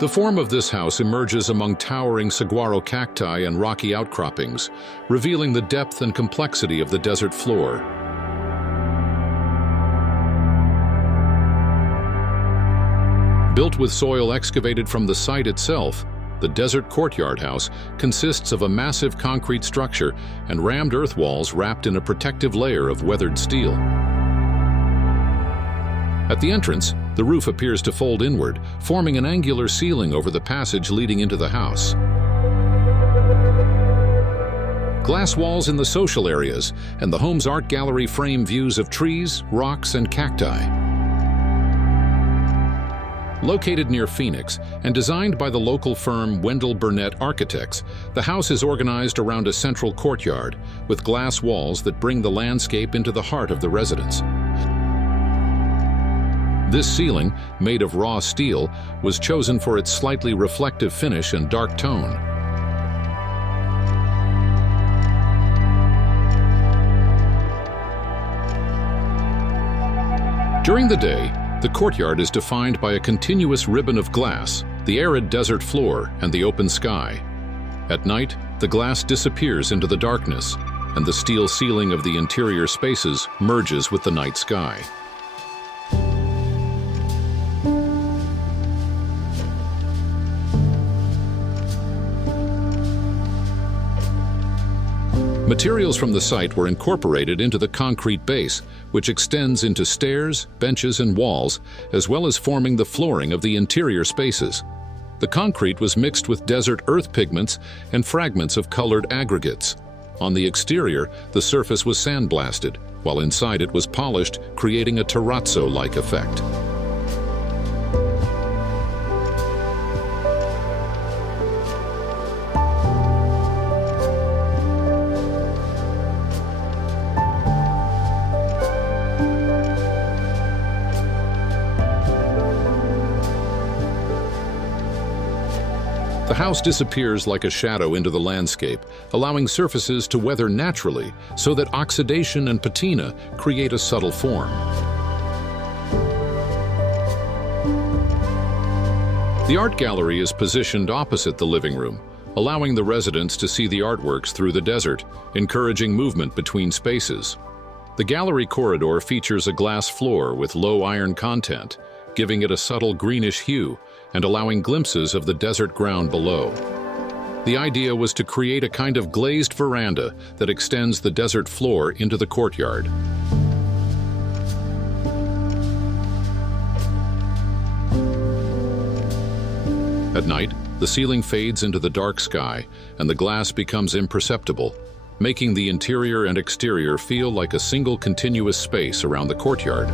The form of this house emerges among towering saguaro cacti and rocky outcroppings, revealing the depth and complexity of the desert floor. Built with soil excavated from the site itself, the Desert Courtyard House consists of a massive concrete structure and rammed earth walls wrapped in a protective layer of weathered steel. At the entrance, the roof appears to fold inward, forming an angular ceiling over the passage leading into the house. Glass walls in the social areas, and the home's art gallery frame views of trees, rocks, and cacti. Located near Phoenix and designed by the local firm Wendell Burnette Architects, the house is organized around a central courtyard with glass walls that bring the landscape into the heart of the residence. This ceiling, made of raw steel, was chosen for its slightly reflective finish and dark tone. During the day, the courtyard is defined by a continuous ribbon of glass, the arid desert floor, and the open sky. At night, the glass disappears into the darkness, and the steel ceiling of the interior spaces merges with the night sky. Materials from the site were incorporated into the concrete base, which extends into stairs, benches, and walls, as well as forming the flooring of the interior spaces. The concrete was mixed with desert earth pigments and fragments of colored aggregates. On the exterior, the surface was sandblasted, while inside it was polished, creating a terrazzo-like effect. The house disappears like a shadow into the landscape, allowing surfaces to weather naturally so that oxidation and patina create a subtle form. The art gallery is positioned opposite the living room, allowing the residents to see the artworks through the desert, encouraging movement between spaces. The gallery corridor features a glass floor with low iron content, giving it a subtle greenish hue and allowing glimpses of the desert ground below. The idea was to create a kind of glazed veranda that extends the desert floor into the courtyard. At night, the ceiling fades into the dark sky and the glass becomes imperceptible, making the interior and exterior feel like a single continuous space around the courtyard.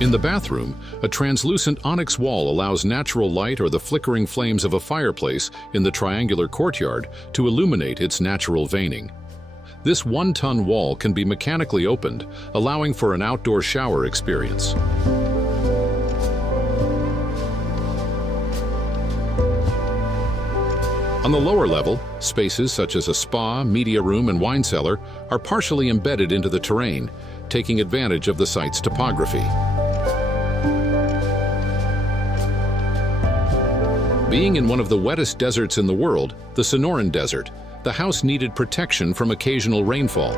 In the bathroom, a translucent onyx wall allows natural light or the flickering flames of a fireplace in the triangular courtyard to illuminate its natural veining. This one-ton wall can be mechanically opened, allowing for an outdoor shower experience. On the lower level, spaces such as a spa, media room, and wine cellar are partially embedded into the terrain, taking advantage of the site's topography. Being in one of the wettest deserts in the world, the Sonoran Desert, the house needed protection from occasional rainfall.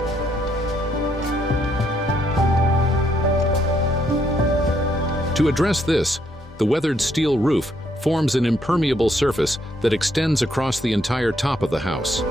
To address this, the weathered steel roof forms an impermeable surface that extends across the entire top of the house.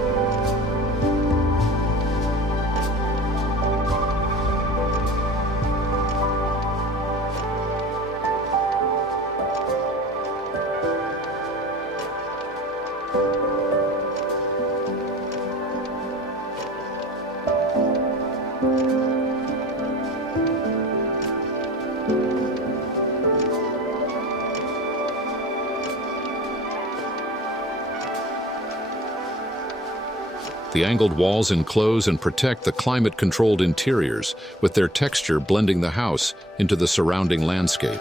The angled walls enclose and protect the climate-controlled interiors, with their texture blending the house into the surrounding landscape.